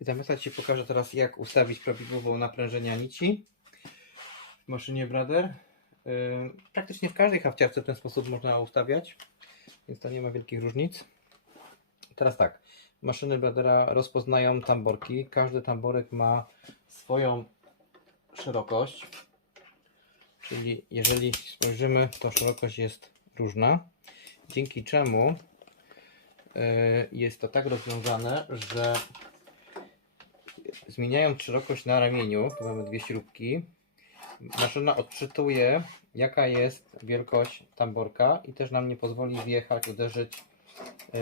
Zamiast Ci pokażę teraz jak ustawić prawidłowo naprężenia nici w maszynie Brother. Yy, Praktycznie w każdej hafciarce w ten sposób można ustawiać, więc to nie ma wielkich różnic. Teraz tak, maszyny Brothera rozpoznają tamborki. Każdy tamborek ma swoją szerokość, czyli jeżeli spojrzymy, to szerokość jest różna, dzięki czemu yy, jest to tak rozwiązane, że zmieniając szerokość na ramieniu, tu mamy dwie śrubki, maszyna odczytuje jaka jest wielkość tamborka i też nam nie pozwoli wjechać, uderzyć yy,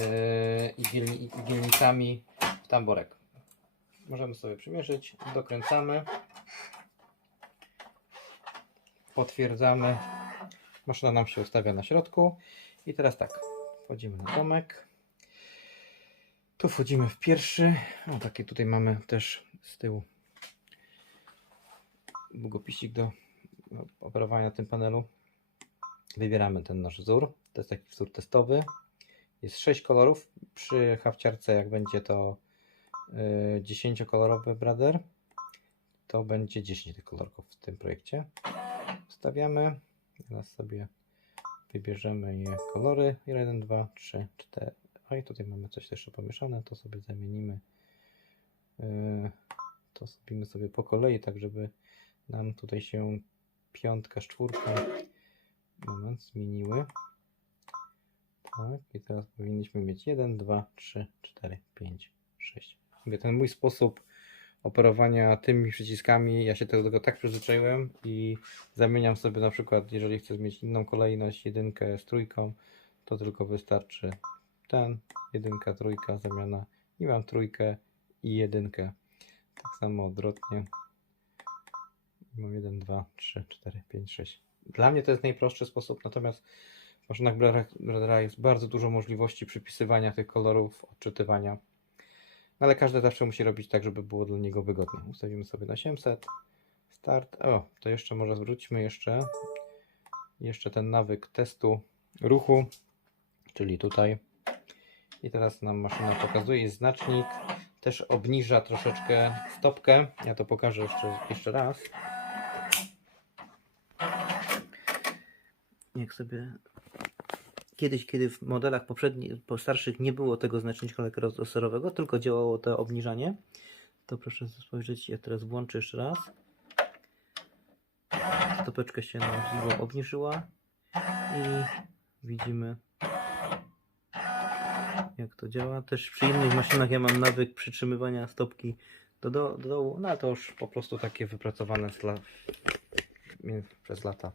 igielni, igielnicami w tamborek. Możemy sobie przymierzyć, dokręcamy, potwierdzamy, maszyna nam się ustawia na środku. I teraz tak, wchodzimy na domek. Tu wchodzimy w pierwszy. O, takie tutaj mamy też z tyłu długopisik do operowania na tym panelu. Wybieramy ten nasz wzór. To jest taki wzór testowy. Jest 6 kolorów. Przy hawciarce, jak będzie to yy, 10-kolorowy brader, to będzie 10 tych kolorków w tym projekcie. Wstawiamy. Teraz sobie wybierzemy je kolory. 1, 2, 3, 4. I tutaj mamy coś jeszcze pomieszane. To sobie zamienimy. Yy, to zrobimy sobie po kolei, tak żeby nam tutaj się piątka z czwórką moment, zmieniły. Tak, i teraz powinniśmy mieć 1, 2, 3, 4, 5, 6. Mówię, ten mój sposób operowania tymi przyciskami, ja się tego tak przyzwyczaiłem i zamieniam sobie na przykład, jeżeli chcę mieć inną kolejność, jedynkę z trójką, to tylko wystarczy ten, jedynka, trójka, zamiana i mam trójkę i jedynkę. Tak samo odwrotnie. Mam 1, 2, 3, 4, 5, 6. Dla mnie to jest najprostszy sposób, natomiast w maszynach Bradera jest bardzo dużo możliwości przypisywania tych kolorów, odczytywania. No ale każdy zawsze musi robić tak, żeby było dla niego wygodnie. Ustawimy sobie na 700. Start. O, to jeszcze może zwróćmy jeszcze jeszcze ten nawyk testu ruchu, czyli tutaj. I teraz nam maszyna pokazuje znacznik. Też obniża troszeczkę stopkę. Ja to pokażę jeszcze, jeszcze raz. jak sobie kiedyś, kiedy w modelach poprzednich, po starszych nie było tego znacznika laserowego, tylko działało to obniżanie, to proszę spojrzeć, ja teraz włączę jeszcze raz. Stopeczka się nam obniżyła i widzimy jak to działa. Też przy innych maszynach ja mam nawyk przytrzymywania stopki do, do, do dołu, no to już po prostu takie wypracowane przez lata.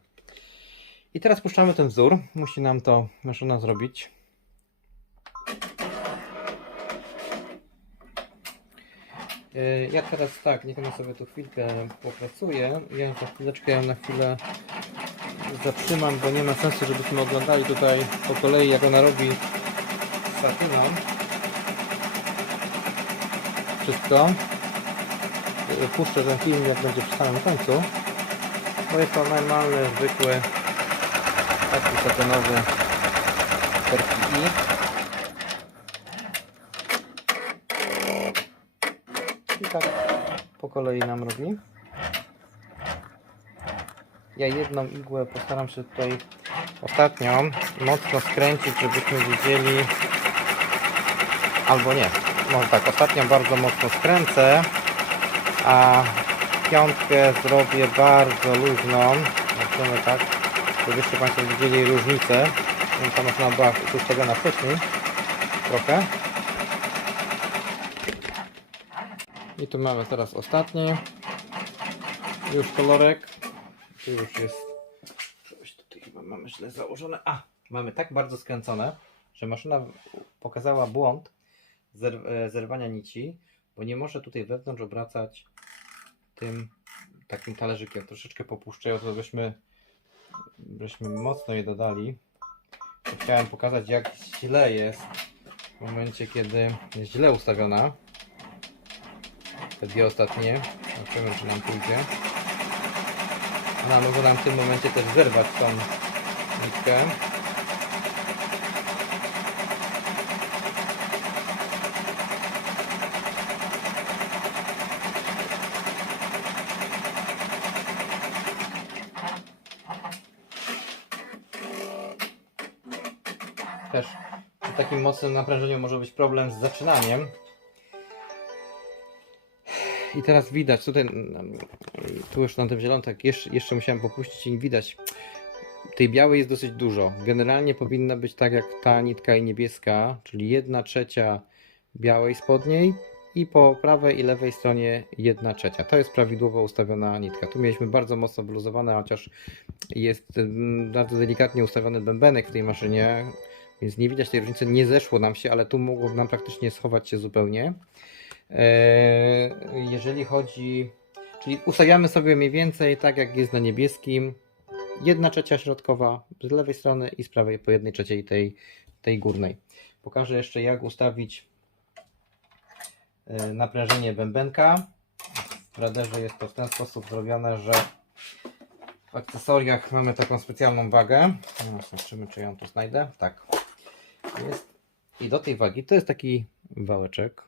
I teraz puszczamy ten wzór. Musi nam to maszyna zrobić. Yy, Ja teraz tak, niech ona sobie tu chwilkę popracuje. Ja za chwileczkę ją na chwilę zatrzymam, bo nie ma sensu, żebyśmy oglądali tutaj po kolei, jak ona robi z satyną. Wszystko. Puszczę ten film, jak będzie przy samym końcu. Bo jest to normalny, zwykły taki satynowy RPI. I tak po kolei nam robi. Ja jedną igłę postaram się tutaj ostatnią mocno skręcić, żebyśmy widzieli albo nie. Może tak, ostatnią bardzo mocno skręcę, a piątkę zrobię bardzo luźną. Zobaczymy tak żebyście Państwo widzieli różnicę. Ta maszyna była ustawiona wcześniej trochę. I tu mamy teraz ostatni już kolorek. Tu już jest coś tutaj chyba mamy źle założone. A, mamy tak bardzo skręcone, że maszyna pokazała błąd zer e, zerwania nici, bo nie może tutaj wewnątrz obracać tym takim talerzykiem. Troszeczkę popuszczając, żebyśmy żeśmy mocno je dodali. Chciałem pokazać jak źle jest w momencie kiedy jest źle ustawiona. Te dwie ostatnie. Zobaczymy czy nam pójdzie. Ona może nam w tym momencie też zerwać tą nitkę. Też przy takim mocnym naprężeniu może być problem z zaczynaniem. I teraz widać, tutaj mm, tu już na tym zielonym, tak jeszcze, jeszcze musiałem popuścić i widać. Tej białej jest dosyć dużo. Generalnie powinna być tak jak ta nitka i niebieska, czyli 1 trzecia białej spodniej i po prawej i lewej stronie 1 trzecia. To jest prawidłowo ustawiona nitka. Tu mieliśmy bardzo mocno wyluzowane, chociaż jest mm, bardzo delikatnie ustawiony bębenek w tej maszynie, więc nie widać tej różnicy. Nie zeszło nam się, ale tu mogło nam praktycznie schować się zupełnie. Eee, Jeżeli chodzi, czyli ustawiamy sobie mniej więcej tak jak jest na niebieskim, jedna trzecia środkowa z lewej strony i z prawej po jednej trzeciej tej, tej górnej. Pokażę jeszcze jak ustawić e, naprężenie bębenka. W radarze jest to w ten sposób zrobione, że w akcesoriach mamy taką specjalną wagę. No, zobaczymy czy ją tu znajdę. Tak. Jest. I do tej wagi to jest taki wałeczek.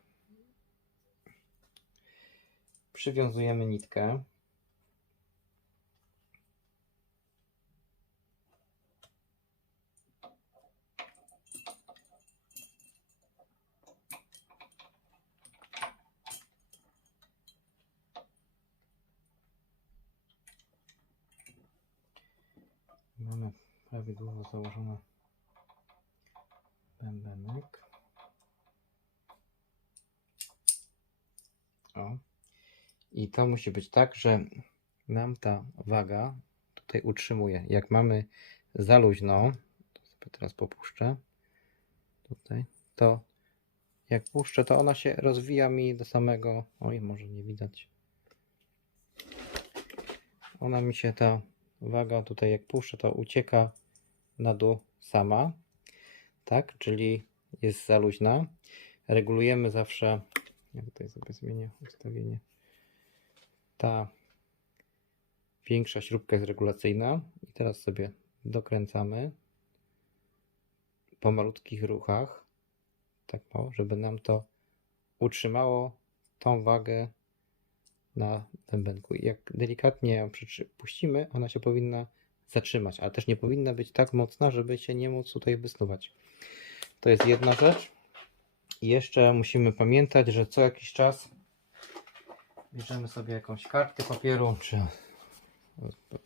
Przywiązujemy nitkę. Mamy prawidłowo założony bębenek. O. I to musi być tak, że nam ta waga tutaj utrzymuje. Jak mamy za luźno, to sobie teraz popuszczę tutaj, to jak puszczę, to ona się rozwija mi do samego, oj, może nie widać. Ona mi się ta waga tutaj jak puszczę, to ucieka na dół sama, tak, czyli jest za luźna. Regulujemy zawsze, ja tutaj sobie zmienię ustawienie, ta większa śrubka jest regulacyjna i teraz sobie dokręcamy po malutkich ruchach, tak mało, żeby nam to utrzymało tą wagę na bębenku. Jak delikatnie ją puścimy, ona się powinna zatrzymać, ale też nie powinna być tak mocna, żeby się nie móc tutaj wysnuwać. To jest jedna rzecz. I jeszcze musimy pamiętać, że co jakiś czas bierzemy sobie jakąś kartkę papieru, czy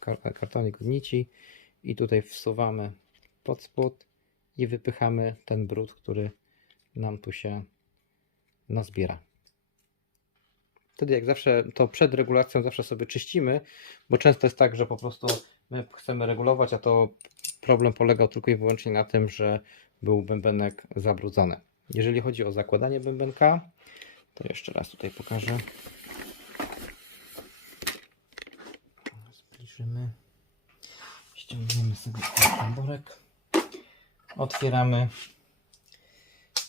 kar- kartonik od nici i tutaj wsuwamy pod spód i wypychamy ten brud, który nam tu się nazbiera. Wtedy jak zawsze, to przed regulacją zawsze sobie czyścimy, bo często jest tak, że po prostu my chcemy regulować, a to problem polegał tylko i wyłącznie na tym, że był bębenek zabrudzony. Jeżeli chodzi o zakładanie bębenka, to jeszcze raz tutaj pokażę. Zbliżymy. Ściągniemy sobie tamborek. Otwieramy.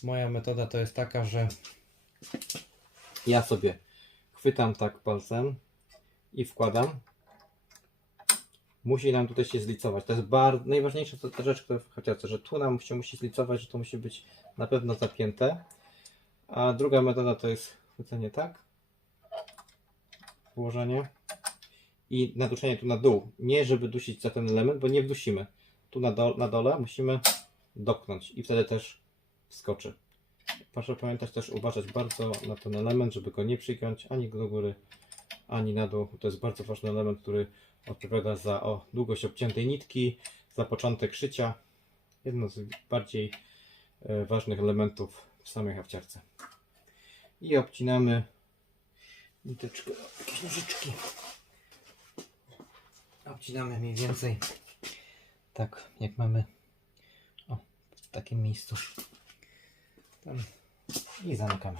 Moja metoda to jest taka, że ja sobie chwytam tak palcem i wkładam. Musi nam tutaj się zlicować. To jest bardzo najważniejsza ta rzecz, która że tu nam się musi zlicować, że to musi być na pewno zapięte. A druga metoda to jest chwycenie tak. Położenie i naduszenie tu na dół. Nie żeby dusić za ten element, bo nie wdusimy. Tu na, do, na dole musimy dopchnąć i wtedy też wskoczy. Proszę pamiętać też uważać bardzo na ten element, żeby go nie przygiąć ani do góry, ani na dół. To jest bardzo ważny element, który odpowiada za o, długość obciętej nitki, za początek szycia. Jedno z bardziej e, ważnych elementów w samej hawciarce. I obcinamy niteczkę, jakieś nożyczki. Obcinamy mniej więcej tak jak mamy o, w takim miejscu. zamykamy.